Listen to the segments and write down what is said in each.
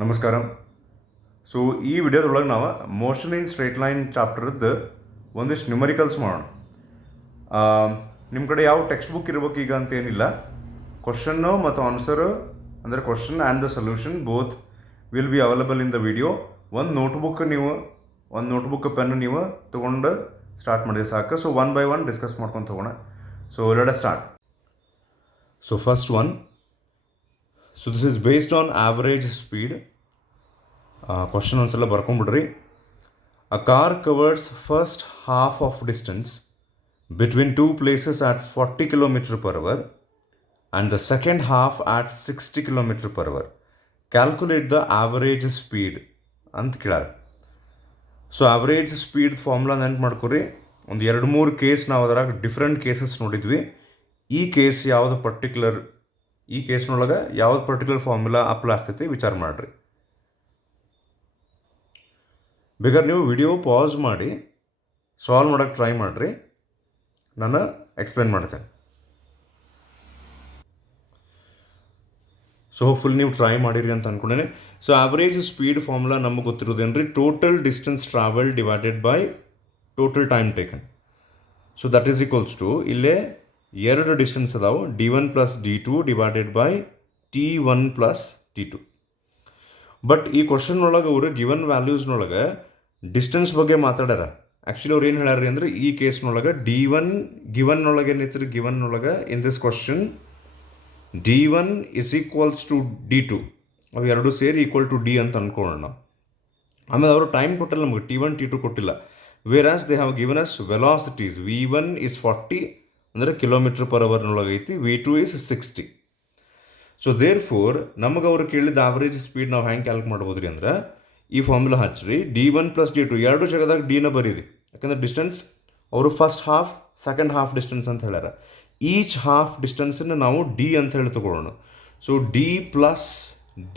ನಮಸ್ಕಾರ. ಸೊ ಈ ವಿಡಿಯೋದೊಳಗೆ ನಾವು ಮೋಷನ್ ಇನ್ ಸ್ಟ್ರೇಟ್ ಲೈನ್ ಚಾಪ್ಟರ್ದು ಒಂದಿಷ್ಟು ನ್ಯೂಮರಿಕಲ್ಸ್ ಮಾಡೋಣ. ನಿಮ್ಮ ಕಡೆ ಯಾವ ಟೆಕ್ಸ್ಟ್ ಬುಕ್ ಇರ್ಬೇಕು ಈಗ ಅಂತೇನಿಲ್ಲ. ಕ್ವಶನ್ನು ಮತ್ತು ಆನ್ಸರು ಅಂದರೆ question and the solution both will be available in the video. ಒಂದು ನೋಟ್ಬುಕ್ ಪೆನ್ ನೀವು ತೊಗೊಂಡು ಸ್ಟಾರ್ಟ್ ಮಾಡಿದ್ರೆ ಸಾಕು. So one by one discuss ಮಾಡ್ಕೊಂಡು ತೊಗೋಣ. So let us start. So first one. So this is based on average speed. Question ಒಂದ್ಸಲ ಬರ್ಕೊಂಡ್ಬಿಡ್ರಿ. A car covers first half of distance between two places at 40 km per hour and the second half at 60 km per hour. Calculate the average speed ಅಂತ ಕೇಳಾರ. So average speed formula ನೆನ್ಪು ಮಾಡ್ಕೊರಿ. ಒಂದು 2-3 case ನಾವು ಅದರಾಗ different cases ನೋಡಿದ್ವಿ. ಈ ಕೇಸ್ನೊಳಗೆ ಯಾವ್ದು particular formula apply ಆಗ್ತೈತಿ ವಿಚಾರ ಮಾಡಿರಿ. ಬೇಕಾದ್ರೆ ನೀವು ವಿಡಿಯೋ ಪಾಸ್ ಮಾಡಿ ಸಾಲ್ವ್ ಮಾಡೋಕ್ಕೆ ಟ್ರೈ ಮಾಡಿರಿ, ನಾನು ಎಕ್ಸ್ಪ್ಲೇನ್ ಮಾಡ್ತೇನೆ. ಸೊ ಹೋಪ್ಫುಲ್ ನೀವು ಟ್ರೈ ಮಾಡಿರಿ ಅಂತ ಅಂದ್ಕೊಂಡೇನೆ. ಸೊ ಆವ್ರೇಜ್ ಸ್ಪೀಡ್ ಫಾರ್ಮುಲಾ ನಮಗೆ ಗೊತ್ತಿರೋದೇನ್ರಿ, total distance travel divided by total time taken. So that is equals to, ಇಲ್ಲೇ ಎರಡು ಡಿಸ್ಟೆನ್ಸ್ ಅದಾವೆ, d1 plus d2 divided by t1 plus t2. But ಈ ಕ್ವಶನ್ ಒಳಗೆ ಅವರು ಗಿವನ್ ವ್ಯಾಲ್ಯೂಸ್ನೊಳಗೆ ಡಿಸ್ಟೆನ್ಸ್ ಬಗ್ಗೆ ಮಾತಾಡ್ಯಾರ. ಆ್ಯಕ್ಚುಲಿ ಅವ್ರು ಏನು ಹೇಳ್ಯಾರ ಅಂದರೆ, ಈ ಕೇಸ್ನೊಳಗೆ d1 ಗಿವನ್ನೊಳಗೆ ಏನೈತ್ರಿ, ಗಿವನ್ನೊಳಗೆ in this question d1 is equals to d2, ಅವು ಎರಡು ಸೇರಿ ಈಕ್ವಲ್ ಟು d ಅಂತ ಅಂದ್ಕೊಳ್ಳೋಣ ನಾವು. ಆಮೇಲೆ ಅವರು ಟೈಮ್ ಕೊಟ್ಟಿಲ್ಲ ನಮಗೆ, t1 t2 ಕೊಟ್ಟಿಲ್ಲ. Wear as they have given us velocities. v1 is 40 ಅಂದರೆ ಕಿಲೋಮೀಟ್ರ್ ಪರ್ ಅವರ್ನೊಳಗೆ ಐತಿ, v2 is 60. So there four ನಮಗೆ ಅವ್ರು ಕೇಳಿದ ಆವ್ರೇಜ್ ಸ್ಪೀಡ್ ನಾವು ಹ್ಯಾಂಗೆ ಕ್ಯಾಲ್ಕ್ ಮಾಡ್ಬೋದು ರೀ ಅಂದ್ರೆ, ಈ ಫಾರ್ಮುಲಾ ಹಚ್ಚಿರಿ. d1 ಪ್ಲಸ್ d2 ಎರಡು ಜಾಗದಾಗ ಡಿನ ಬರೀರಿ. ಯಾಕಂದ್ರೆ ಡಿಸ್ಟೆನ್ಸ್ ಅವರು first half second half distance ಅಂತ ಹೇಳ್ಯಾರ. ಈಚ್ ಹಾಫ್ ಡಿಸ್ಟೆನ್ಸನ್ನು ನಾವು ಡಿ ಅಂತ ಹೇಳಿ ತಗೊಳ್ಳೋಣ. So d plus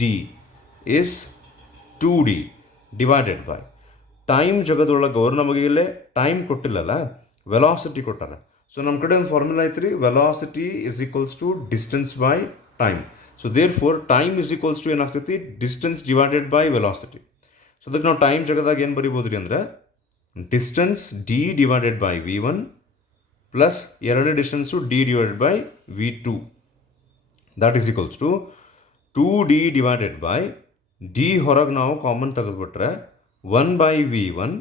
d is 2d divided by time ಜಗದೊಳಗೆ ಅವ್ರು ನಮಗೆ ಇಲ್ಲೇ ಟೈಮ್ ಕೊಟ್ಟಿಲ್ಲಲ್ಲ, ವೆಲಾಸಿಟಿ ಕೊಟ್ಟಾರ. ಸೊ ನಮ್ಮ ಕಡೆ ಒಂದು ಫಾರ್ಮುಲಾ ಐತ್ರಿ, velocity is equals to distance by time. So therefore time is equals to ಏನಾಗ್ತೈತಿ, distance divided by velocity. So ಅದಕ್ಕೆ ನಾವು ಟೈಮ್ ಜಗದಾಗ ಏನು ಬರಿಬೋದು ರೀ ಅಂದ್ರೆ, distance D divided by v1 plus ಎರಡನೇ distance D divided by v2. That is equals to 2d divided by D ಹೊರಗೆ ನಾವು ಕಾಮನ್ ತೆಗೆದುಬಿಟ್ರೆ 1 by v1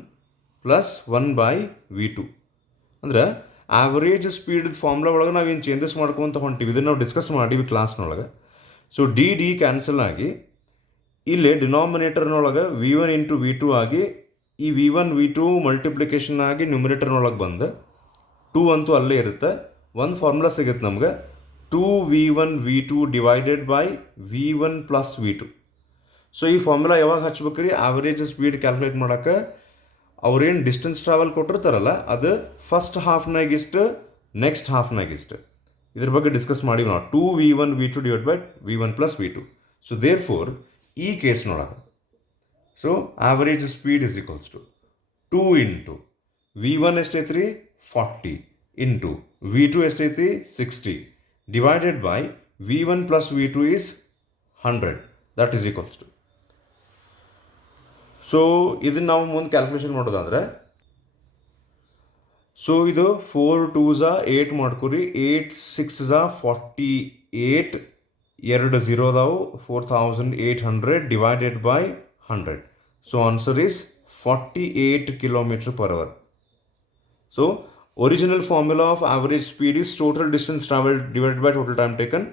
plus 1 by v2. ಅಂದ್ರೆ ಆವ್ರೇಜ್ ಸ್ಪೀಡ್ ಫಾರ್ಮುಲಾ ಒಳಗೆ ನಾವೇನು ಚೇಂಜಸ್ ಮಾಡ್ಕೊತ ಹೊಂಟಿವಿ, ಇದನ್ನು ನಾವು ಡಿಸ್ಕಸ್ ಮಾಡೀವಿ ಕ್ಲಾಸ್ನೊಳಗೆ. ಸೊ ಡಿ ಕ್ಯಾನ್ಸಲ್ ಆಗಿ ಇಲ್ಲೇ ಡಿನಾಮಿನೇಟರ್ನೊಳಗೆ v1 ಇಂಟು v2 ಆಗಿ, ಈ v1 v2 ಮಲ್ಟಿಪ್ಲಿಕೇಶನ್ ಆಗಿ ನ್ಯೂಮಿನೇಟರ್ನೊಳಗೆ ಬಂದು 2 ಅಂತೂ ಅಲ್ಲೇ ಇರುತ್ತೆ. ಒಂದು ಫಾರ್ಮುಲಾ ಸಿಗುತ್ತೆ ನಮ್ಗೆ, 2v1 v2 divided by v1 plus v2. So ಈ ಫಾರ್ಮುಲಾ ಯಾವಾಗ ಹಚ್ಬೇಕು ರೀ, ಆವ್ರೇಜ್ ಸ್ಪೀಡ್ ಕ್ಯಾಲ್ಕುಲೇಟ್ ಮಾಡೋಕ್ಕೆ ಅವ್ರೇನು ಡಿಸ್ಟೆನ್ಸ್ ಟ್ರಾವೆಲ್ ಕೊಟ್ಟಿರ್ತಾರಲ್ಲ, ಅದು ಫಸ್ಟ್ ಹಾಫ್ನಾಗಿಷ್ಟು ನೆಕ್ಸ್ಟ್ ಹಾಫ್ನಾಗಿಷ್ಟು, ಇದ್ರ ಬಗ್ಗೆ ಡಿಸ್ಕಸ್ ಮಾಡಿವಿ ನಾವು. 2v1 v2 divide by v1 plus v2. So therefore ಈ ಕೇಸ್ನೊಳಗೆ so average speed is equals to 2 into v1 ಎಷ್ಟೈತ್ರಿ 40 ಇಂಟು v2 ಎಷ್ಟೈತಿ 60 divided by v1 plus v2 is 100. That is equals to. ಸೊ ಇದನ್ನು ನಾವು ಮುಂದೆ ಕ್ಯಾಲ್ಕುಲೇಷನ್ ಮಾಡೋದಾದರೆ, so ಇದು 4 2s 8 ಮಾಡ್ಕೊರಿ, 8 6s 48, ಎರಡು 0 ಅದಾವು, 4800 divided by 100. So answer is 48 kilometre per hour. So original formula of average speed is total distance travel divided by total time taken.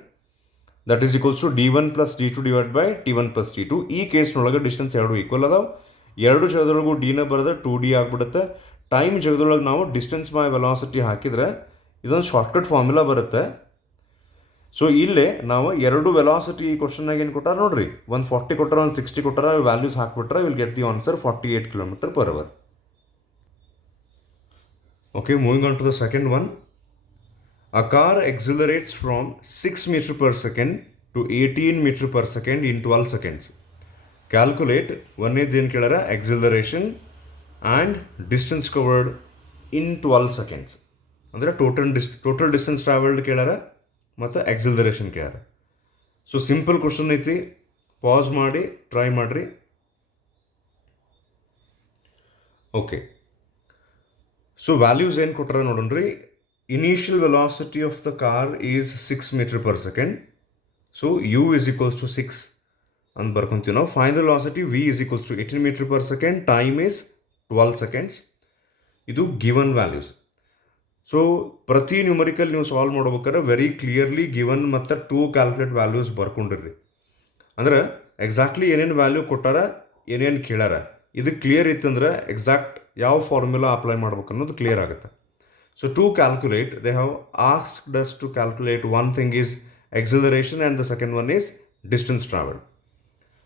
That is equals to d1 plus d2 divide by t1 plus t2. ಈ ಕೇಸ್ನೊಳಗೆ distance ಎರಡು equal ಅದಾವೆ, ಎರಡು ಜಾಗದೊಳಗೂ ಡಿನ ಬರೆದ್ರೆ 2d ಆಗಿಬಿಡುತ್ತೆ. Time ಜಾಗದೊಳಗೆ ನಾವು distance by velocity ಹಾಕಿದರೆ ಇದೊಂದು shortcut formula ಬರುತ್ತೆ. ಸೊ ಇಲ್ಲೇ ನಾವು ಎರಡು ವೆಲಾಸಿಟಿ ಈ ಕ್ವಶನ್ನಾಗ ಏನು ಕೊಟ್ಟಾರ ನೋಡ್ರಿ, ಒಂದು 40 ಕೊಟ್ಟಾರ, ಒಂದು 60 ಕೊಟ್ಟಾರ, ವ್ಯಾಲ್ಯೂಸ್ ಹಾಕ್ಬಿಟ್ರೆ will get the answer 48 kilometre per hour. Okay, moving on to the second one. A car accelerates from 6 meter per second to 18 meter per second in 12 seconds. Calculate ಒಂದೇದು ಏನು ಕೇಳಾರ, acceleration and distance covered in 12 seconds. ಅಂದರೆ total distance travelled ಕೇಳಾರ ಮತ್ತು acceleration ಕೇಳಾರ. So simple question ಐತಿ. Pause ಮಾಡಿ try ಮಾಡಿರಿ. ಓಕೆ, ಸೊ ವ್ಯಾಲ್ಯೂಸ್ ಏನು ಕೊಟ್ಟಾರ ನೋಡೋಣ್ರಿ. Initial velocity of the car is 6 metre per second. So u is equals to 6 ಅಂತ ಬರ್ಕೊಂತೀವಿ ನಾವು. Final velocity v is equals to 18 metre per second. Time is 12 seconds. ಇದು given values. So ಪ್ರತಿ numerical ನೀವು solve ಮಾಡ್ಬೇಕಾದ್ರೆ very clearly given ಮತ್ತು to calculate values ಬರ್ಕೊಂಡಿರ್ರಿ. ಅಂದ್ರೆ exactly ಏನೇನು ವ್ಯಾಲ್ಯೂ ಕೊಟ್ಟಾರ, ಏನೇನು ಕೇಳಾರ, ಇದು ಕ್ಲಿಯರ್ ಇತ್ತಂದ್ರೆ ಎಕ್ಸಾಕ್ಟ್ ಯಾವ ಫಾರ್ಮುಲಾ ಅಪ್ಲೈ ಮಾಡ್ಬೇಕು ಅನ್ನೋದು ಕ್ಲಿಯರ್ ಆಗುತ್ತೆ. So to calculate they have asked us to calculate one thing is acceleration and the second one is distance travel.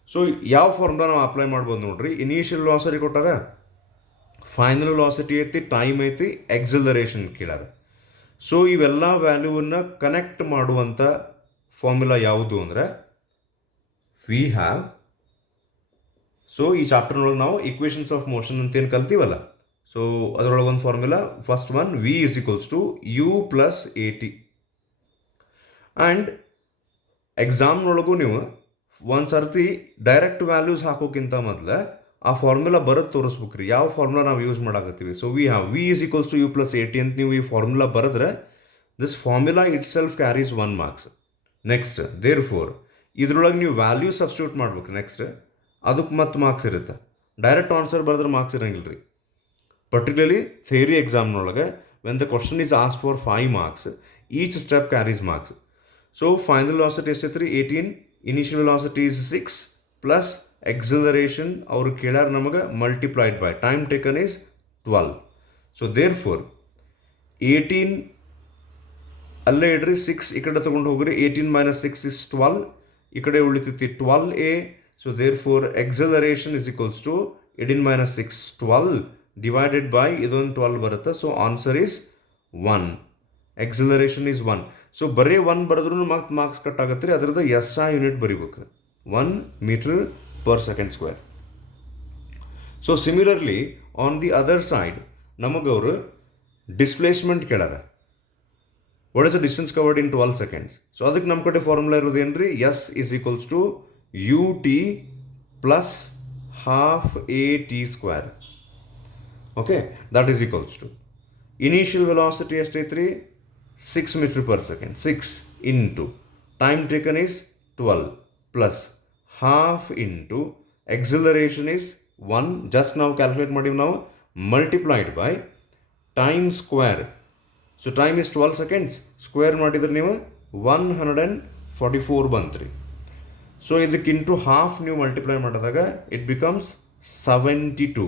So ಯಾವ ಫಾರ್ಮುಲಾ ನಾವು ಅಪ್ಲೈ ಮಾಡ್ಬೋದು ನೋಡ್ರಿ. ಇನಿಷಿಯಲ್ ವೆಲಾಸಿಟಿ ಕೊಟ್ಟಾರ, ಫೈನಲ್ ವೆಲಾಸಿಟಿ ಐತಿ, ಟೈಮ್ ಐತಿ, ಎಕ್ಸಲರೇಷನ್ ಕೇಳಾರ. ಸೊ ಇವೆಲ್ಲ ವ್ಯಾಲ್ಯೂವನ್ನು ಕನೆಕ್ಟ್ ಮಾಡುವಂಥ ಫಾರ್ಮುಲಾ ಯಾವುದು ಅಂದರೆ ವಿ ಹ್ಯಾವ್. ಸೊ ಈ ಚಾಪ್ಟರ್ನೊಳಗೆ ನಾವು ಈಕ್ವೇಷನ್ಸ್ ಆಫ್ ಮೋಷನ್ ಅಂತೇನು ಕಲ್ತೀವಲ್ಲ, ಸೊ ಅದರೊಳಗೆ ಒಂದು formula, first one v is equals to u plus a t. And ಎಕ್ಸಾಮ್ನೊಳಗೂ ನೀವು ಒಂದು ಸರ್ತಿ ಡೈರೆಕ್ಟ್ ವ್ಯಾಲ್ಯೂಸ್ ಹಾಕೋಕ್ಕಿಂತ ಮೊದಲು ಆ ಫಾರ್ಮುಲಾ ಬರೋದು ತೋರಿಸ್ಬೇಕ್ರಿ, ಯಾವ ಫಾರ್ಮುಲಾ ನಾವು ಯೂಸ್ ಮಾಡಾಕತ್ತೀವಿ. So we have v is equals to u plus a t ಅಂತ ನೀವು ಈ ಫಾರ್ಮುಲಾ ಬರೆದ್ರೆ this formula itself carries 1 marks. Next therefore ಇದ್ರೊಳಗೆ ನೀವು ವ್ಯಾಲ್ಯೂ ಸಬ್ಸ್ಟಿಟ್ಯೂಟ್ ಮಾಡ್ಬೇಕು. ನೆಕ್ಸ್ಟ್ ಅದಕ್ಕೆ ಮತ್ತೆ ಮಾರ್ಕ್ಸ್ ಇರುತ್ತೆ. ಡೈರೆಕ್ಟ್ ಆನ್ಸರ್ ಬರೆದ್ರೆ ಮಾರ್ಕ್ಸ್ ಇರೋಂಗಿಲ್ಲ ರೀ. ಪರ್ಟಿಕ್ಯುಲರ್ಲಿ ಥಿಯರಿ ಎಕ್ಸಾಮ್ನೊಳಗೆ when the question is ask for 5 marks, each step carries marks. So final velocity ಎಷ್ಟೈತೆ ರೀ? 18. Initial velocity is 6 plus acceleration ಅವ್ರು ಕೇಳ್ಯಾರ ನಮಗೆ multiplied by time taken is 12. So therefore 18 ಅಲ್ಲೇ ಇಡ್ರಿ, 6 ಈ ಕಡೆ ತೊಗೊಂಡು ಹೋಗ್ರಿ. 18 ಮೈನಸ್ 6 ಇಸ್ 12. ಈ ಕಡೆ ಉಳಿತೈತಿ 12a. So therefore acceleration is equals to 18 minus 6 12 divided by ಇದೊಂದು 12 ಬರುತ್ತೆ. So answer is 1. Acceleration is 1. So ಬರೀ 1 ಬರೆದ್ರೂ ಮಾರ್ಕ್ಸ್ ಕಟ್ ಆಗುತ್ತೆ ರೀ. ಅದರದ್ದು ಎಸ್ ಐ ಯೂನಿಟ್ ಬರೀಬೇಕು, 1 metre per second square. So similarly on the other side ನಮಗವರು displacement ಕೇಳಾರ. What is the distance covered in 12 seconds. So ಅದಕ್ಕೆ ನಮ್ಮ ಕಡೆ ಫಾರ್ಮುಲಾ ಇರೋದು ಏನು ರೀ? S is equals to u t plus half a t square. Okay, that is equals to initial velocity ಎಷ್ಟೈತೆ ರೀ? 6 metre per second. 6 into time taken is 12 plus half into acceleration is 1. Just ನಾವು calculate ಮಾಡಿವಿ ನಾವು, multiplied by time square. So time is 12 seconds. Square ಮಾಡಿದ್ರೆ ನೀವು 144 ಬಂತು ರೀ. So ಇದಕ್ಕಿಂಟು ಹಾಫ್ ನೀವು ಮಲ್ಟಿಪ್ಲೈ ಮಾಡಿದಾಗ it becomes 72.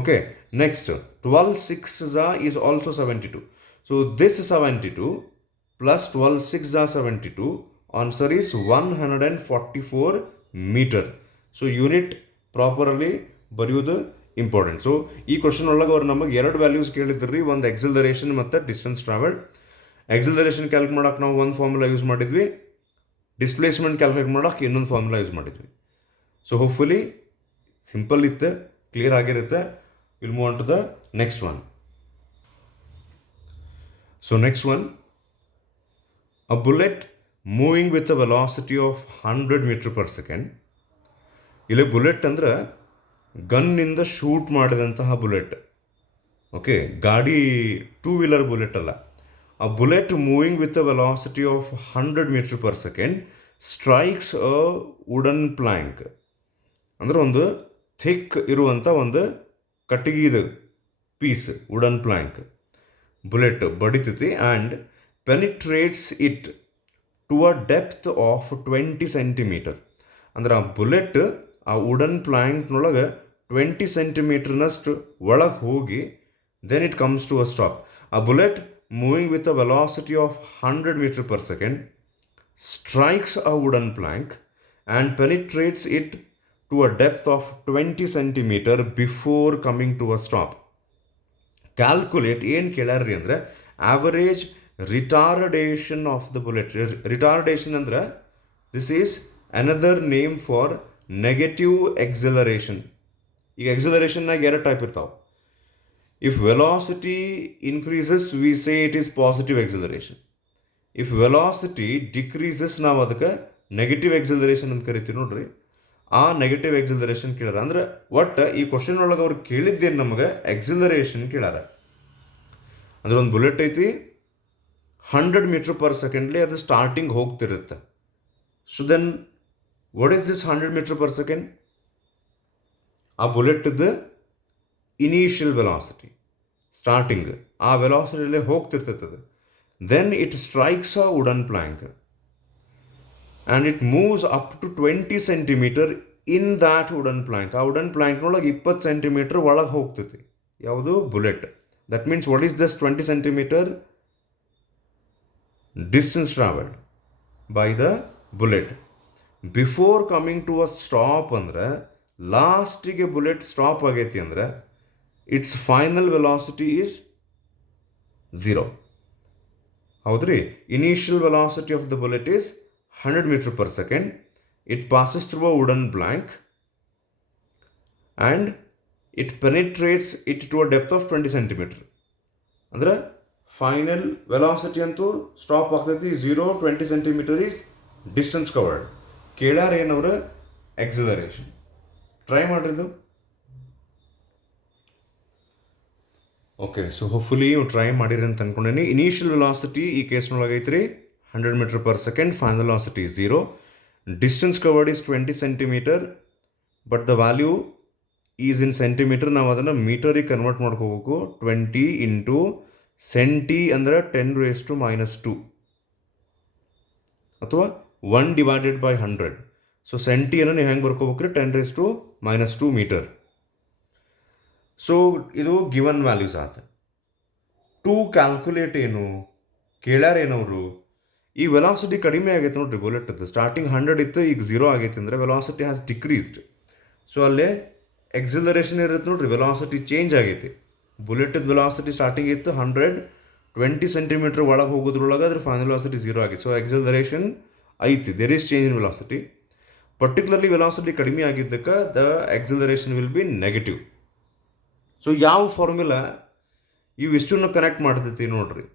Okay, next 12 6 is also 72. So this 72 plus 12 6 72. Answer is 144 metre. So unit properly ಬರೆಯೋದು ಇಂಪಾರ್ಟೆಂಟ್. ಸೊ ಈ ಕ್ವಶನ್ ಒಳಗೆ ಅವ್ರು ನಮಗೆ 2 ವ್ಯಾಲ್ಯೂಸ್ ಕೇಳಿದ್ರಿ, ಒಂದು ಎಕ್ಸಲರೇಷನ್ ಮತ್ತು ಡಿಸ್ಟೆನ್ಸ್ ಟ್ರಾವೆಲ್. ಎಕ್ಸಲರೇಷನ್ ಕ್ಯಾಲ್ಕುಲೇಟ್ ಮಾಡೋಕೆ ನಾವು ಒಂದು ಫಾರ್ಮುಲಾ ಯೂಸ್ ಮಾಡಿದ್ವಿ, ಡಿಸ್ಪ್ಲೇಸ್ಮೆಂಟ್ ಕ್ಯಾಲ್ಕುಲೇಟ್ ಮಾಡೋಕೆ ಇನ್ನೊಂದು ಫಾರ್ಮುಲಾ ಯೂಸ್ ಮಾಡಿದ್ವಿ. ಸೊ ಹೋಪ್ಫುಲಿ ಸಿಂಪಲ್ ಇತ್ತು, ಕ್ಲಿಯರ್ ಆಗಿರುತ್ತೆ. Will move on to the next one. So next one, a bullet moving with a velocity of 100 metre per second. ಇಲ್ಲಿ ಬುಲೆಟ್ ಅಂದ್ರೆ ಗನ್ನಿಂದ shoot ಮಾಡಿದಂತಹ ಬುಲೆಟ್. ಓಕೆ, ಗಾಡಿ 2 ವೀಲರ್ ಬುಲೆಟ್ ಅಲ್ಲ. A bullet moving with a velocity of 100 meter per second strikes a wooden plank. ಅಂದರೆ ಒಂದು thick ಇರುವಂಥ ಒಂದು ಕಟ್ಟಿಗೆದು ಪೀಸ್, ವುಡನ್ ಪ್ಲ್ಯಾಂಕ್. ಬುಲೆಟ್ ಬಡಿತೈತಿ and penetrates it to a depth of 20 centimetre. ಅಂದ್ರೆ ಆ ಬುಲೆಟ್ ಆ ವುಡನ್ ಪ್ಲ್ಯಾಂಕ್ನೊಳಗೆ 20 ಸೆಂಟಿಮೀಟರ್ನಷ್ಟು ಒಳಗೆ ಹೋಗಿ then it comes to a stop. ಆ bullet moving with a velocity of 100 meter per second strikes a wooden plank and penetrates it to a depth of 20 centimeter before coming to a stop. Calculate ಏನು ಕೇಳ್ಯಾರ್ರಿ ಅಂದರೆ average retardation of the bullet. Retardation ಅಂದರೆ this is another name for negative acceleration. ಈಗ acceleration ಎರಡು type ಇರ್ತಾವೆ. If velocity increases, we say it is positive acceleration. If velocity decreases, ನಾವು ಅದಕ್ಕೆ negative acceleration ಅಂತ ಕರಿತೀವಿ ನೋಡ್ರಿ, ಆ ನೆಗೆಟಿವ್ ಎಕ್ಸಲರೇಷನ್ ಕೇಳಾರ. ಅಂದ್ರೆ ಒಟ್ಟು ಈ ಕ್ವಶನ್ ಒಳಗೆ ಅವ್ರು ಕೇಳಿದ್ದೇನು ನಮಗೆ ಎಕ್ಸಲರೇಷನ್ ಕೇಳಾರ. ಅಂದ್ರೆ ಒಂದು ಬುಲೆಟ್ ಐತಿ 100 ಮೀಟರ್ ಪರ್ ಸೆಕೆಂಡ್ಲಿ ಅದು ಸ್ಟಾರ್ಟಿಂಗ್ ಹೋಗ್ತಿರುತ್ತೆ. So then what is this 100 metre per second? ಆ ಬುಲೆಟ್ದು ಇನಿಷಿಯಲ್ ವೆಲಾಸಿಟಿ, ಸ್ಟಾರ್ಟಿಂಗ್ ಆ ವೆಲಾಸಿಟಿಯಲ್ಲೇ ಹೋಗ್ತಿರ್ತದೆ. Then it strikes a wooden plank and it moves up to 20 centimetre in that wooden plank. ಆ ವುಡನ್ ಪ್ಲ್ಯಾಂಕ್ನೊಳಗೆ 20 ಸೆಂಟಿಮೀಟರ್ ಒಳಗೆ ಹೋಗ್ತೈತಿ ಯಾವುದು? Bullet. That means what is thus 20 centimetre distance travelled by the bullet before coming to a stop. ಅಂದ್ರೆ ಲಾಸ್ಟಿಗೆ bullet stop ಆಗೈತಿ ಅಂದರೆ it's final velocity is 0. ಹೌದ್ರಿ? Initial velocity of the bullet is 100 meter per second. It passes through a wooden plank and it penetrates it to a depth of 20 centimeter. ಅಂದರೆ final velocity ಅಂತೂ stop ಆಗ್ತೈತಿ 0, 20 centimetre is distance covered. ಕೇಳ್ಯಾರ ಏನವ್ರ acceleration. Try ಮಾಡಿದ್ದು. Okay, so hopefully ನೀವು try ಮಾಡಿರಿ ಅಂತ ಅನ್ಕೊಂಡೇನಿ. Initial velocity ಈ ಕೇಸ್ನೊಳಗೆ ಐತ್ರಿ 100 meter per second, final velocity is 0. Distance covered is 20 centimeter, but the value is in centimeter. ನಾವು ಅದನ್ನು ಮೀಟರಿಗೆ ಕನ್ವರ್ಟ್ ಮಾಡ್ಕೋಬೇಕು. 20 ಇಂಟು ಸೆಂಟಿ ಅಂದರೆ 10⁻², ಅಥವಾ 1 ಡಿವೈಡೆಡ್ ಬೈ 100. ಸೊ ಸೆಂಟಿಯನ್ನು ನೀವು ಹೆಂಗೆ ಬರ್ಕೋಬೇಕ್ರಿ? 10⁻² ಮೀಟರ್. ಸೊ ಇದು ಗಿವನ್ ವ್ಯಾಲ್ಯೂಸ್ ಆದ. ಟು ಕ್ಯಾಲ್ಕುಲೇಟ್ ಏನು ಕೇಳ್ಯಾರ ಏನವರು? ಈ ವೆಲಾಸಿಟಿ ಕಡಿಮೆ ಆಗೈತೆ ನೋಡ್ರಿ ಬುಲೆಟದ್ದು. ಸ್ಟಾರ್ಟಿಂಗ್ 100 ಇತ್ತು, ಈಗ 0 ಆಗೈತೆ ಅಂದರೆ ವೆಲಾಸಿಟಿ ಹ್ಯಾಸ್ ಡಿಕ್ರೀಸ್ಡ್. ಸೊ ಅಲ್ಲೇ ಎಕ್ಸಿಲರೇಷನ್ ಇರುತ್ತೆ ನೋಡ್ರಿ, ವೆಲಾಸಿಟಿ ಚೇಂಜ್ ಆಗೈತಿ. ಬುಲೆಟದ ವೆಲಾಸಿಟಿ ಸ್ಟಾರ್ಟಿಂಗ್ ಇತ್ತು 100, 20 ಸೆಂಟಿಮೀಟರ್ ಒಳಗೆ ಹೋಗೋದ್ರೊಳಗೆ ಅದ್ರ ಫೈನಲ್ ವೆಲಾಸಿಟಿ 0 ಆಗಿದೆ. ಸೊ ಎಕ್ಸಿಲರೇಷನ್ ಐತಿ, there is change in velocity. Particularly velocity ಕಡಿಮೆ ಆಗಿದ್ದಕ್ಕೆ the acceleration will be negative. So ಯಾವ ಫಾರ್ಮುಲಾ ಇವಿಷ್ಟನ್ನು ಕನೆಕ್ಟ್ ಮಾಡ್ತೈತಿ ನೋಡ್ರಿ.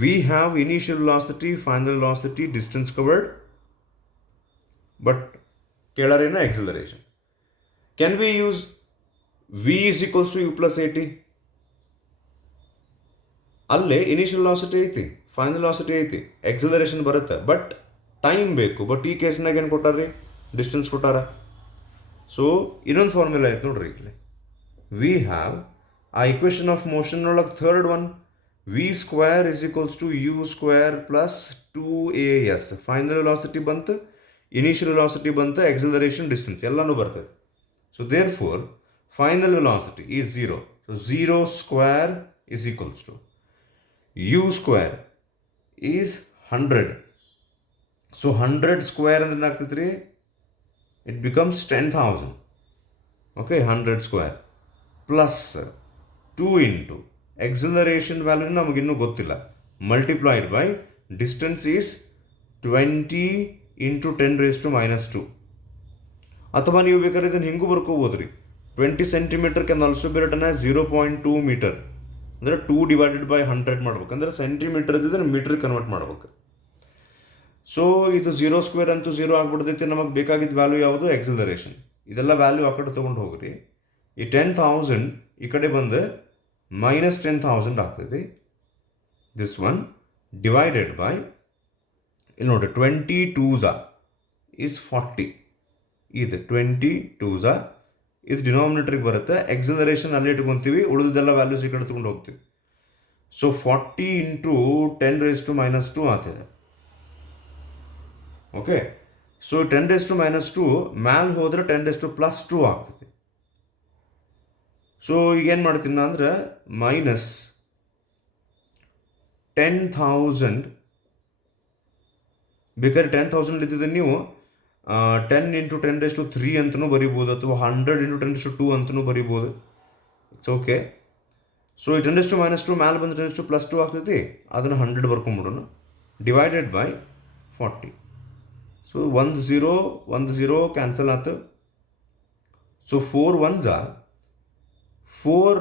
We have initial velocity, final velocity, distance covered, but ಕೇಳಾರೇನ acceleration. Can we use v is equals to u plus at? ಅಲ್ಲೇ initial velocity ಐತಿ, final velocity ಐತಿ, acceleration ಬರುತ್ತೆ, but time ಬೇಕು. But ಈ ಕೇಸ್ನಾಗ ಏನು ಕೊಟ್ಟಾರ್ರಿ? ಡಿಸ್ಟೆನ್ಸ್ ಕೊಟ್ಟಾರ. ಸೊ ಇನ್ನೊಂದು ಫಾರ್ಮುಲಾ ಐತೆ ನೋಡ್ರಿ. ಇಲ್ಲಿ we have a equation of motion ಒಳಗೆ third one, v square is equals to u square plus 2as. Final velocity ಬಂತು, ಇನಿಷಿಯಲ್ ವೆಲಾಸಿಟಿ ಬಂತು, ಎಕ್ಸಲರೇಷನ್, ಡಿಸ್ಟೆನ್ಸ್ ಎಲ್ಲನೂ ಬರ್ತದೆ. So therefore final velocity is 0. So 0 square is equals to u square is 100. So 100 square ಅಂದ್ರೆ ಏನಾಗ್ತೈತೆ ರೀ? It becomes 10,000. Okay, 100 square plus 2 into acceleration value ನಮಗಿನ್ನೂ ಗೊತ್ತಿಲ್ಲ, multiplied by distance is 20 into 10⁻². ಅಥವಾ ನೀವು ಬೇಕಾದ್ರೆ ಇದನ್ನು ಹಿಂಗೂ ಬರ್ಕೋಬೋದು ರೀ. 20 centimetre can also be written as 0.2 metre. ಅಂದರೆ 2 ಡಿವೈಡೆಡ್ ಬೈ 100 ಮಾಡ್ಬೇಕು. ಅಂದರೆ ಸೆಂಟಿಮೀಟರ್ ಇದ್ದಿದ್ರೆ ಮೀಟ್ರಿಗೆ ಕನ್ವರ್ಟ್ ಮಾಡ್ಬೇಕು. ಸೊ ಇದು 0 ಸ್ಕ್ವೇರ್ ಅಂತೂ 0 ಆಗ್ಬಿಡ್ತೈತಿ. ನಮಗೆ ಬೇಕಾಗಿದ್ದ ವ್ಯಾಲ್ಯೂ ಯಾವುದು? ಎಕ್ಸಲರೇಷನ್. ಇದೆಲ್ಲ ವ್ಯಾಲ್ಯೂ ಆ ಕಡೆ ತೊಗೊಂಡು ಹೋಗ್ರಿ. ಈ 10,000 ಈ ಕಡೆ ಬಂದು -10,000 ಆಗ್ತೈತಿ. ದಿಸ್ ಒನ್ ಡಿವೈಡೆಡ್ ಬೈ, ಇಲ್ಲಿ ನೋಡ್ರಿ, 20 2s ಈಸ್ 40. ಇದು 20 2s ಇದು ಡಿನಾಮಿನೇಟ್ರಿಗೆ ಬರುತ್ತೆ. ಎಕ್ಸಲರೇಷನ್ ಅಲ್ಲೇ ಇಟ್ಕೊತೀವಿ, ಉಳಿದೆಲ್ಲ ವ್ಯಾಲ್ಯೂಸ್ ಈ ಕಡೆ ತೊಗೊಂಡು ಹೋಗ್ತೀವಿ. ಸೊ 40 ಇಂಟು 10⁻² ಆಗ್ತದೆ. ಓಕೆ, ಸೊ 10⁻² ಮ್ಯಾಲೆ ಹೋದರೆ 10⁻+2 ಆಗ್ತದೆ. ಸೊ ಈಗೇನು ಮಾಡ್ತೀನಿ ಅಂದ್ರೆ -10,000. ಬೇಕಾದ್ರೆ 10,000 ಇದ್ದಿದ್ದು ನೀವು 10 ಇಂಟು 10⁻³ ಅಂತಲೂ ಬರಿಬೋದು, ಅಥವಾ 100 ಇಂಟು 10⁻² ಅಂತಲೂ ಬರಿಬೋದು. It's okay. ಸೊ ಈ 10⁻² ಮ್ಯಾಲೆ ಬಂದು 10⁻+2 ಆಗ್ತೈತಿ, ಅದನ್ನು 100 ಬರ್ಕೊಂಬಿಡೋಣ, ಡಿವೈಡೆಡ್ ಬೈ 40. ಸೊ 1 0 ಕ್ಯಾನ್ಸಲ್ ಆಯ್ತು. ಸೊ 4 1s 4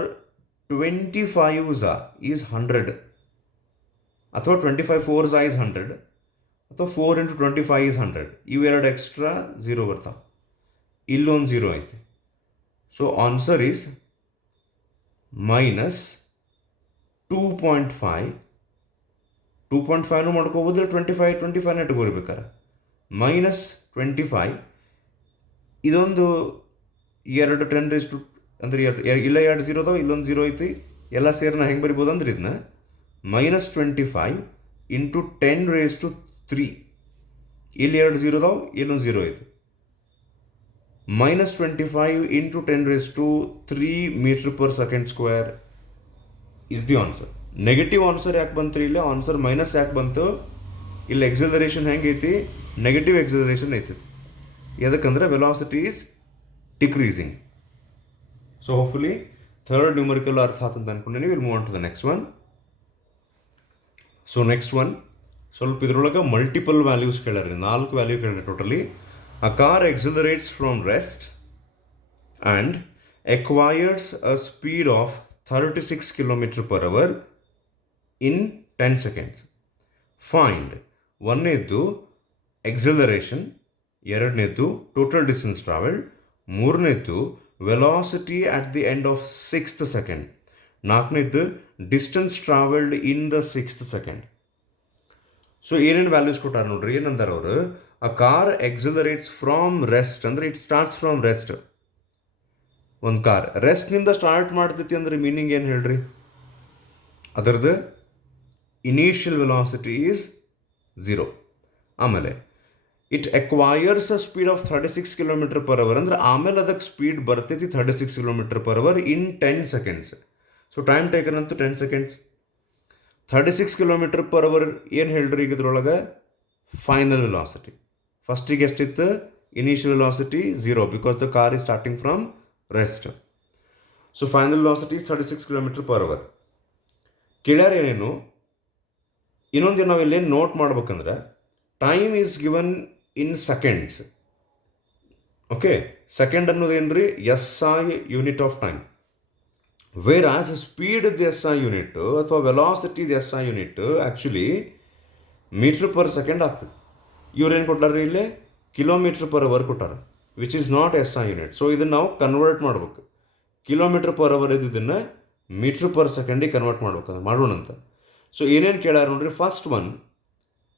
25s ಈಸ್ 100, ಅಥವಾ 25 4s is 100. ಅಥವಾ 4 × 25 is 100. ಇವೆರಡು ಎಕ್ಸ್ಟ್ರಾ ಝೀರೋ ಬರ್ತಾವೆ. ಇಲ್ಲೊಂದು ಝೀರೋ ಐತಿ. So answer is -2.5. 2.5 ಮಾಡ್ಕೋಬೋದಿಲ್ಲ, 25 ಇಟ್ಕೋಬೇಕಾರೆ -25. ಇದೊಂದು ಎರಡು 10 ಅಂದರೆ ಇಲ್ಲ ಎರಡು ಝೀರೋ ಅದಾವೆ, ಇಲ್ಲೊಂದು ಝೀರೋ ಐತಿ. ಎಲ್ಲ ಸೇರಿ ನಾ ಹೆಂಗೆ ಬರಿಬೋದು ಅಂದ್ರೆ ಇದನ್ನ -25 × 10⁻3. ಇಲ್ಲಿ ಎರಡು ಝೀರೋ ಅದಾವೆ, ಇಲ್ಲೊಂದು ಝೀರೋ ಐತಿ. -25 × 10⁻3 m/s² is the answer. Negative answer ಯಾಕೆ ಬಂತು ಇಲ್ಲಿ? ಆನ್ಸರ್ ಮೈನಸ್ ಯಾಕೆ ಬಂತು? ಇಲ್ಲಿ ಎಕ್ಸಲರೇಷನ್ ಹೆಂಗೈತಿ? ನೆಗೆಟಿವ್ ಎಕ್ಸಲರೇಷನ್ ಐತಿ. ಯಾಕಂದರೆ velocity is decreasing. So hopefully third numerical ಅರ್ಥ ಆಯ್ತು ಅಂತ ಅನ್ಕೊಂಡೇನೆ. Will move on to the next one. So next one ಸ್ವಲ್ಪ ಇದ್ರೊಳಗೆ ಮಲ್ಟಿಪಲ್ ವ್ಯಾಲ್ಯೂಸ್ ಕೇಳ್ಯಾರ, 4 ವ್ಯಾಲ್ಯೂ ಕೇಳ್ಯಾರ totally. A car accelerates from rest and acquires a speed of 36 km/h in 10 seconds. Find ಒಂದನೇದ್ದು acceleration, ಎರಡನೇದ್ದು ಟೋಟಲ್ ಡಿಸ್ಟೆನ್ಸ್ ಟ್ರಾವೆಲ್ಡ್, ಮೂರನೇದ್ದು velocity at the end of 6th second, ನಾಲ್ಕನೇದ್ದು distance travelled in the 6th second. So ಏನೇನು values ಕೊಟ್ಟಾರ ನೋಡ್ರಿ. ಏನಂತಾರೆ ಅವರು? A car accelerates from rest ಅಂದರೆ ಇಟ್ ಸ್ಟಾರ್ಟ್ಸ್ ಫ್ರಾಮ್ ರೆಸ್ಟ್. ಒಂದು ಕಾರ್ ರೆಸ್ಟ್ನಿಂದ ಸ್ಟಾರ್ಟ್ ಮಾಡ್ತೈತಿ ಅಂದರೆ ಮೀನಿಂಗ್ ಏನು ಹೇಳ್ರಿ? ಅದರದ್ದು ಇನಿಷಿಯಲ್ ವೆಲಾಸಿಟಿ ಈಸ್ 0. ಆಮೇಲೆ it acquires a speed of 36 km/h ಅಂದ್ರೆ ಆಮೇಲೆ ಅದಕ್ಕೆ ಸ್ಪೀಡ್ ಬರ್ತೈತಿ 36 km/h in 10 seconds. So time taken ಅಂತೂ 10 seconds. 36 km/h ಏನು ಹೇಳ್ರಿ? ಈಗ ಇದ್ರೊಳಗೆ ಫೈನಲ್ ವೆಲಾಸಿಟಿ. ಫಸ್ಟಿಗೆ ಎಷ್ಟಿತ್ತು? Initial velocity 0 because the car is starting from rest. So final velocity 36 km/h. ಕೇಳ್ಯಾರ ಏನೇನು? ಇನ್ನೊಂದು ನಾವು ಇಲ್ಲೇನು ನೋಟ್ ಮಾಡ್ಬೇಕಂದ್ರೆ time is given in seconds. Okay, second ಅನ್ನೋದು ಏನ್ರಿ? SI unit of time. Whereas speed SI unit ಅಥವಾ velocity SI unit actually m/s ಆಗ್ತದೆ. ಇವ್ರೇನು ಕೊಟ್ಟಾರ್ರಿ? ಇಲ್ಲಿ km/h ಕೊಟ್ಟಾರ, which is not SI unit. So ಇದನ್ನು ನಾವು ಕನ್ವರ್ಟ್ ಮಾಡ್ಬೇಕು. km/h ಇದನ್ನು m/s ಕನ್ವರ್ಟ್ ಮಾಡ್ಬೇಕಂದ್ರೆ ಮಾಡೋಣಂತ. ಸೊ ಏನೇನು ಕೇಳ್ಯಾರ ನೋಡ್ರಿ. ಫಸ್ಟ್ ಒನ್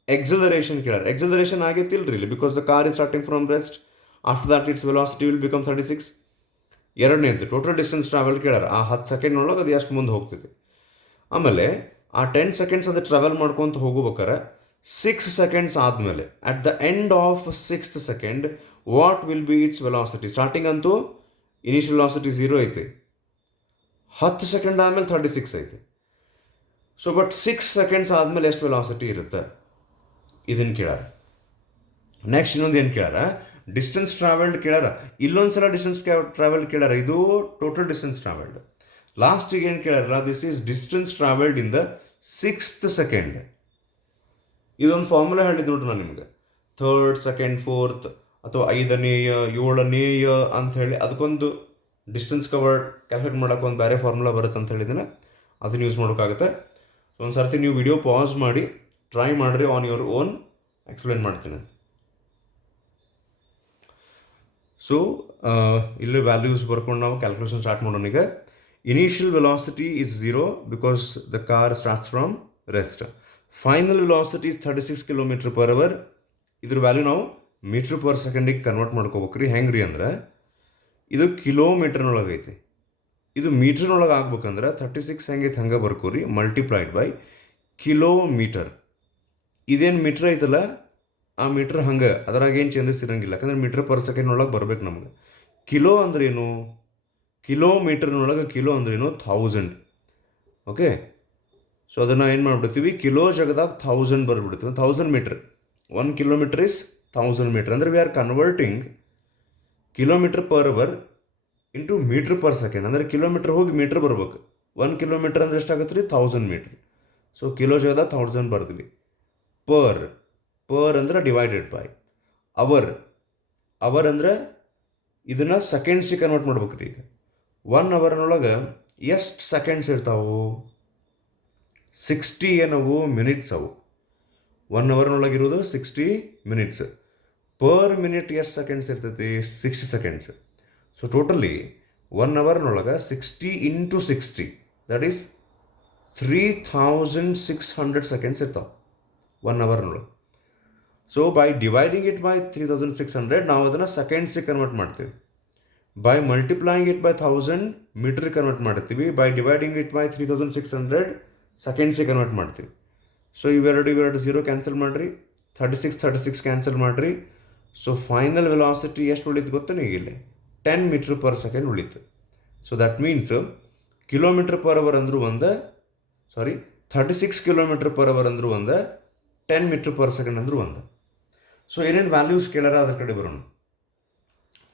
ಎಕ್ಸಲರೇಷನ್ ಕೇಳ್ಯಾರ. ಎಕ್ಸಲರೇಷನ್ ಆಗೈತಿಲ್ರಿ ಇಲ್ಲಿ because the car is starting from rest. After that its velocity will become 36. ಎರಡನೇದು ಟೋಟಲ್ ಡಿಸ್ಟೆನ್ಸ್ ಟ್ರಾವೆಲ್ ಕೇಳ್ಯಾರ. ಆ 10 ಸೆಕೆಂಡ್ನೊಳಗೆ ಅದು ಎಷ್ಟು ಮುಂದೆ ಹೋಗ್ತೈತಿ. ಆಮೇಲೆ ಆ 10 seconds ಅದು ಟ್ರಾವೆಲ್ ಮಾಡ್ಕೊತ ಹೋಗ್ಬೇಕಾರೆ 6 seconds ಆದಮೇಲೆ at the end of 6th second what will be it's velocity? Starting ಅಂತೂ ಇನಿಷಿಯಲ್ ವೆಲಾಸಿಟಿ 0 ಐತಿ, 10 ಸೆಕೆಂಡ್ ಆದಮೇಲೆ 36 ಐತಿ. ಸೊ ಬಟ್ 6 seconds ಆದಮೇಲೆ ಎಷ್ಟು ವೆಲಾಸಿಟಿ ಇರುತ್ತೆ ಇದನ್ನು ಕೇಳ್ಯಾರ. ನೆಕ್ಸ್ಟ್ ಇನ್ನೊಂದು ಏನು ಕೇಳ್ಯಾರ? Distance travelled ಕೇಳ್ಯಾರ. ಇಲ್ಲೊಂದು ಸಲ ಡಿಸ್ಟೆನ್ಸ್ ಟ್ರಾವೆಲ್ಡ್ ಕೇಳ್ಯಾರ. ಇದು ಟೋಟಲ್ ಡಿಸ್ಟೆನ್ಸ್ ಟ್ರಾವೆಲ್ಡ್. ಲಾಸ್ಟಿಗೆ ಏನು ಕೇಳ್ಯಾರ? This is distance travelled in the 6th second. ಇದೊಂದು ಫಾರ್ಮುಲಾ ಹೇಳಿದ್ದು ನೋಡ್ರಿ ನಾನು ನಿಮಗೆ. 3rd, 2nd, 4th ಅಥವಾ 5ನೇಯ 7ನೇಯ ಅಂತ ಹೇಳಿ ಅದಕ್ಕೊಂದು ಡಿಸ್ಟೆನ್ಸ್ ಕವರ್ಡ್ ಕ್ಯಾಲ್ಕುಲೇಟ್ ಮಾಡೋಕೆ ಒಂದು ಬೇರೆ ಫಾರ್ಮುಲಾ ಬರುತ್ತೆ ಅಂತ ಹೇಳಿದ್ದೀನಿ. ಅದನ್ನು ಯೂಸ್ ಮಾಡೋಕ್ಕಾಗುತ್ತೆ. ಸೊ ಒಂದು ಸರ್ತಿ ನೀವು ವಿಡಿಯೋ ಪಾಸ್ ಮಾಡಿ ಟ್ರೈ ಮಾಡಿರಿ, ಆನ್ ಯುವರ್ ಓನ್ ಎಕ್ಸ್ಪ್ಲೇನ್ ಮಾಡ್ತೀನಿ. ಸೊ ಇಲ್ಲಿ ವ್ಯಾಲ್ಯೂಸ್ ಬರ್ಕೊಂಡು ನಾವು ಕ್ಯಾಲ್ಕುಲೇಷನ್ ಸ್ಟಾರ್ಟ್ ಮಾಡೋಣ. ಈಗ initial velocity is 0 because the car starts from rest. Final velocity is 36 km/h. ಇದ್ರ ವ್ಯಾಲ್ಯೂ ನಾವು m/s ಕನ್ವರ್ಟ್ ಮಾಡ್ಕೋಬೇಕ್ರಿ. ಹೆಂಗೆ ರೀ ಅಂದ್ರೆ ಇದು ಕಿಲೋಮೀಟರ್ನೊಳಗೆ ಐತಿ, ಇದು ಮೀಟ್ರ್ನೊಳಗೆ ಆಗ್ಬೇಕಂದ್ರೆ 36 ಹೆಂಗೈತೆ ಹಂಗೆ ಬರ್ಕೋರಿ, ಮಲ್ಟಿಪ್ಲೈಡ್ ಬೈ ಕಿಲೋಮೀಟರ್. ಇದೇನು ಮೀಟ್ರ್ ಐತಲ್ಲ ಆ ಮೀಟ್ರ್ ಹಂಗೆ ಅದ್ರಾಗ ಏನು ಚೇಂಜಸ್ ಇರೋಂಗಿಲ್ಲ, ಯಾಕಂದ್ರೆ m/s ಒಳಗೆ ಬರ್ಬೇಕು ನಮ್ಗೆ. ಕಿಲೋ ಅಂದ್ರೆ ಏನು? ಕಿಲೋಮೀಟರ್ನೊಳಗೆ ಕಿಲೋ ಅಂದ್ರೇನು? 1000. ಓಕೆ, ಸೊ ಅದನ್ನು ಏನು ಮಾಡಿಬಿಡ್ತೀವಿ? ಕಿಲೋ ಜಗದಾಗ 1000 ಬರ್ಬಿಡ್ತೀವಿ. 1000 ಮೀಟ್ರ್, 1 kilometer ಇಸ್ 1000 ಮೀಟ್ರ್. ಅಂದರೆ we are converting km/h into m/s. ಅಂದರೆ ಕಿಲೋಮೀಟ್ರ್ ಹೋಗಿ ಮೀಟ್ರ್ ಬರ್ಬೇಕು. 1 kilometer ಅಂದ್ರೆ ಎಷ್ಟಾಗತ್ತೆ ರೀ? 1000 ಮೀಟ್ರ್. ಸೊ ಕಿಲೋ ಜಗದಾಗ 1000 ಬರ್ತೀವಿ. ಪರ್ ಅಂದ್ರೆ ಡಿವೈಡೆಡ್ ಬೈ ಅವರ್ ಅಂದ್ರೆ ಇದನ್ನು ಸೆಕೆಂಡ್ಸಿಗೆ ಕನ್ವರ್ಟ್ ಮಾಡ್ಬೇಕು ರೀ. ಈಗ 1 hourನೊಳಗೆ ಎಷ್ಟು ಸೆಕೆಂಡ್ಸ್ ಇರ್ತಾವು? 60 ಏನವು ಮಿನಿಟ್ಸ್ ಅವು. 1 ಅವರ್ನೊಳಗಿರೋದು 60 ಮಿನಿಟ್ಸ್. ಪರ್ ಮಿನಿಟ್ ಎಷ್ಟು ಸೆಕೆಂಡ್ಸ್ ಇರ್ತೈತಿ? 60 ಸೆಕೆಂಡ್ಸ್. ಸೊ ಟೋಟಲಿ 1 ಅವರ್ನೊಳಗೆ 60 ಇಂಟು 60, ದಟ್ ಈಸ್ 3600 ಸೆಕೆಂಡ್ಸ್ ಇರ್ತಾವೆ 1 ಅವರ್ನೊಳಗೆ. So by dividing it by 3600 ನಾವು ಅದನ್ನು ಸೆಕೆಂಡ್ಸಿಗೆ ಕನ್ವರ್ಟ್ ಮಾಡ್ತೀವಿ. ಬೈ ಮಲ್ಟಿಪ್ಲೈಯಿಂಗ್ ಇಟ್ ಬೈ 1000 ಮೀಟ್ರಿಗೆ ಕನ್ವರ್ಟ್ ಮಾಡ್ತೀವಿ. ಬೈ ಡಿವೈಡಿಂಗ್ ಇಟ್ ಬೈ 3600 ಸೆಕೆಂಡ್ಸಿಗೆ ಕನ್ವರ್ಟ್ ಮಾಡ್ತೀವಿ. ಸೊ ಇವೆರಡು 0 ಕ್ಯಾನ್ಸಲ್ ಮಾಡಿರಿ, 36 ಕ್ಯಾನ್ಸಲ್ ಮಾಡಿರಿ. ಸೊ ಫೈನಲ್ ವೆಲಾಸಿಟಿ ಎಷ್ಟು ಉಳಿತು ಗೊತ್ತಾ ನೀವು? ಇಲ್ಲಿ 10 ಮೀಟ್ರ್ ಪರ್ ಸೆಕೆಂಡ್ ಉಳಿತು. So that means kilometre per hour ಅಂದರೂ 36 ಕಿಲೋಮೀಟ್ರ್ ಪರ್ ಅವರ್ ಅಂದರೂ 10 ಮೀಟ್ರ್ ಪರ್ ಸೆಕೆಂಡ್ ಅಂದರೂ ಸೊ ಏನೇನು ವ್ಯಾಲ್ಯೂಸ್ ಕೇಳಾರ ಅದ್ರ ಕಡೆ ಬರೋಣ.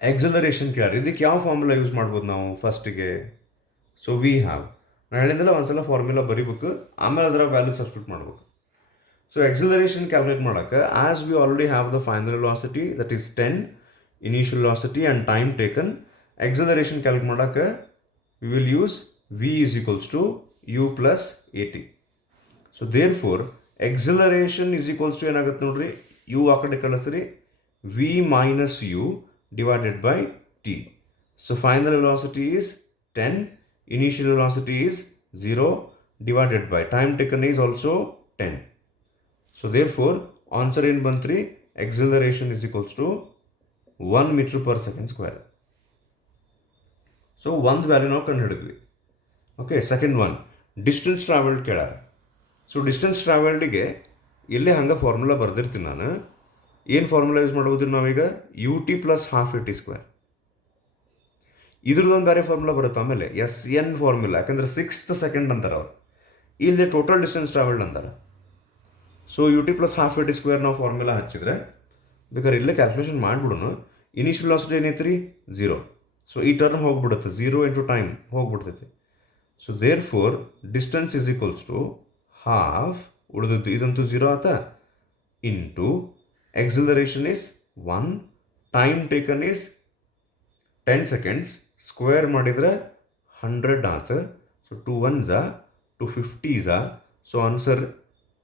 ಎಕ್ಸಲರೇಷನ್ ಕೇಳಾರ, ಇದಕ್ಕೆ ಯಾವ ಫಾರ್ಮುಲಾ ಯೂಸ್ ಮಾಡ್ಬೋದು ನಾವು ಫಸ್ಟಿಗೆ? ಸೊ ವಿ ಹ್ಯಾವ್, ನಾನು ಹೇಳಿದ್ದೆಲ್ಲ ಒಂದ್ಸಲ ಫಾರ್ಮುಲಾ ಬರೀಬೇಕು, ಆಮೇಲೆ ಅದರ ವ್ಯಾಲ್ಯೂ ಸಬ್ಸ್ಟಿಟ್ಯೂಟ್ ಮಾಡ್ಬೇಕು. ಸೊ ಎಕ್ಸಲರೇಷನ್ ಕ್ಯಾಲ್ಕುಲೇಟ್ ಮಾಡೋಕ್ಕೆ, as we already have the final velocity that is 10, initial velocity and time taken. Acceleration calculate ಮಾಡೋಕ್ಕೆ we will use v is equals to u plus a t. So therefore acceleration is equals to ಏನಾಗುತ್ತೆ ನೋಡ್ರಿ, u ಆ ಕಡೆ ಕಳಿಸ್ರಿ, v minus u divided by t. So final velocity is 10, initial velocity is 0 divided by time taken is also 10. So therefore answer in bantri, acceleration is equals to 1 meter per second square. So one value now ಕಂಡುಹಿಡಿದ್ವಿ. Okay, second one, distance traveled ಕೇಳಾರ. So distance ಟ್ರಾವೆಲ್ಡಿಗೆ ಇಲ್ಲೇ ಹಂಗೆ formula ಬರ್ದಿರ್ತೀನಿ ನಾನು. ಏನು formula use ಮಾಡ್ಬೋದು ನಾವೀಗ? U t plus half a t square. ಇದ್ರದ್ದೊಂದು ಬೇರೆ ಫಾರ್ಮುಲಾ ಬರುತ್ತೆ ಆಮೇಲೆ, ಎಸ್ ಎನ್ ಫಾರ್ಮುಲಾ, ಯಾಕಂದರೆ 6th ಸೆಕೆಂಡ್ ಅಂತಾರೆ ಅವ್ರು, ಇಲ್ಲಿ ಟೋಟಲ್ ಡಿಸ್ಟೆನ್ಸ್ ಟ್ರಾವೆಲ್ಡ್ ಅಂತಾರೆ. So you t plus half a t square ನಾವು ಫಾರ್ಮುಲಾ ಹಚ್ಚಿದ್ರೆ ಬೇಕಾದ್ರೆ ಇಲ್ಲೇ ಕ್ಯಾಲ್ಕುಲೇಷನ್ ಮಾಡಿಬಿಡೋಣ. ಇನಿಷಿಯಲ್ ವೆಲಾಸಿಟಿ ಏನೈತೆ ರೀ? 0. ಸೊ ಈ ಟರ್ಮ್ ಹೋಗ್ಬಿಡುತ್ತೆ, 0 ಇಂಟು ಟೈಮ್ ಹೋಗ್ಬಿಡ್ತೈತಿ. So therefore distance is equals to half, ಉಳಿದದ್ದು ಇದಂತೂ 0 ಆತ, into acceleration is 1, time taken is 10 seconds, square ಮಾಡಿದರೆ 100 ಆತ. So 2 1s, 2 50s. So answer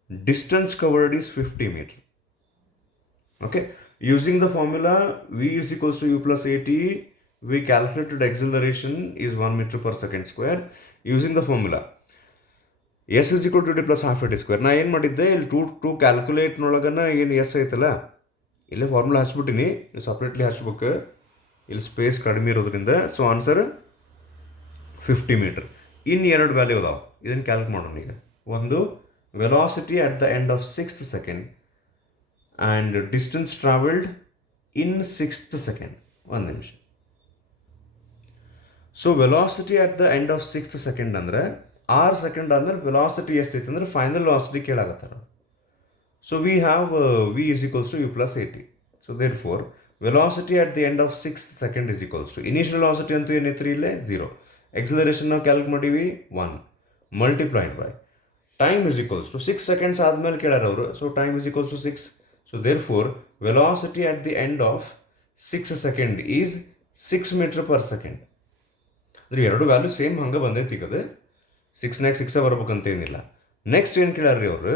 distance covered is 50 metre. Okay, using the formula v is equals to u plus a t, we calculated acceleration is 1 metre per second square. Using the formula s is equal to t plus half a t square. ನಾ ಏನು ಮಾಡಿದ್ದೆ, ಇಲ್ಲಿ to ಕ್ಯಾಲ್ಕುಲೇಟ್ನೊಳಗನ ಏನು S ಐತಲ್ಲ, ಇಲ್ಲೇ formula ಹಚ್ಬಿಟ್ಟಿನಿ, ನೀವು separately ಹಚ್ಬೇಕು, ಇಲ್ಲಿ ಸ್ಪೇಸ್ ಕಡಿಮೆ ಇರೋದ್ರಿಂದ. So answer 50 metre. ಇನ್ನು 2 ವ್ಯಾಲ್ಯೂ ಅದಾವೆ, ಇದನ್ನು ಕ್ಯಾಲ್ಕುಲೇಟ್ ಮಾಡೋಣ ಈಗ. ಒಂದು velocity at the end of 6th second and distance travelled in 6th second. ಒಂದು ನಿಮಿಷ. So velocity at the end of 6th second ಅಂದರೆ 6 ಸೆಕೆಂಡ್ ಆದ್ಮೇಲೆ ವೆಲಾಸಿಟಿ ಎಷ್ಟೈತೆ ಅಂದರೆ ಫೈನಲ್ ವೆಲಾಸಿಟಿ ಕೇಳಾಕತ್ತಾರ. So we have v is equals to u plus a t. So therefore velocity at the end of 6th second is equals to initial velocity ಅಂತೂ ಏನೈತ್ರಿ ಇಲ್ಲೇ 0, acceleration ನಾವು calculate ಮಾಡೀವಿ 1, multiplied by time is equals to 6 seconds ಆದಮೇಲೆ ಕೇಳಾರ ಅವರು. So time is equals to 6. So therefore velocity at the end of 6 second is 6 metre per second. ಅಂದರೆ 2 value same ಹಂಗೆ ಬಂದೈತಿ. ಈಗ ಅದು 6 ಬರ್ಬೇಕಂತ ಏನಿಲ್ಲ. ನೆಕ್ಸ್ಟ್ ಏನು ಕೇಳಾರ್ರಿ ಅವರು,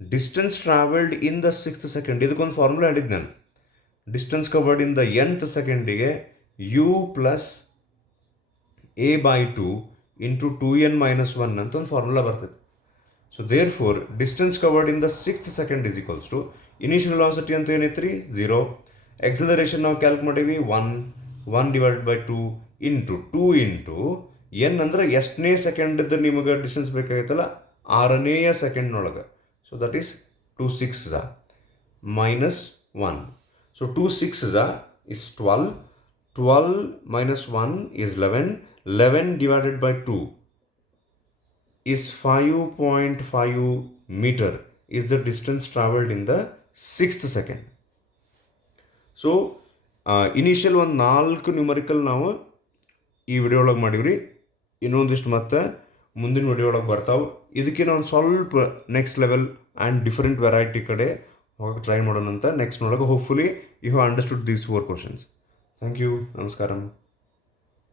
distance travelled in the 6th second. ಇದಕ್ಕೊಂದು ಫಾರ್ಮುಲಾ ಹೇಳಿದ್ದು ನಾನು, distance covered in the nth ಸೆಕೆಂಡಿಗೆ u plus a by 2 into 2n minus 1 ಅಂತ ಒಂದು ಫಾರ್ಮುಲಾ ಬರ್ತೈತೆ. So therefore distance covered in the 6th second is equals to initial velocity ಅಂತ ಏನೈತ್ರಿ 0, ಎಕ್ಸಲರೇಷನ್ ನಾವು ಕ್ಯಾಲ್ಕುಲೇಟ್ ಮಾಡೀವಿ 1 divided by 2 into 2 into n ಅಂದರೆ ಎಷ್ಟನೇ ಸೆಕೆಂಡ್ ನಿಮಗೆ ಡಿಸ್ಟೆನ್ಸ್ ಬೇಕಾಗೈತಲ್ಲ 6ನೇ ಸೆಕೆಂಡ್ನೊಳಗೆ. So that is 2 6s minus 1. So 2 6s is 12, 12 minus 1 is 11, 11 divided by 2 is 5.5 meter is the distance traveled in the 6th second. So initial ಒಂದು 4 numerical ನಾವು ಈ video ಒಳಗೆ ಮಾಡಿವ್ರಿ. ಇನ್ನೊಂದಿಷ್ಟು ಮತ್ತೆ ಮುಂದಿನ ವಿಡಿಯೋ ಒಳಗೆ ಬರ್ತಾವೆ. ಇದಕ್ಕೆ ನಾವು ಸ್ವಲ್ಪ next level and different variety ಕಡೆ ಹೋಗಕ್ಕೆ ಟ್ರೈ ಮಾಡೋಣ ಅಂತ ನೆಕ್ಸ್ಟ್ ನೋಡೋಕೆ. Hopefully you have understood these 4 questions. Thank you. ನಮಸ್ಕಾರ.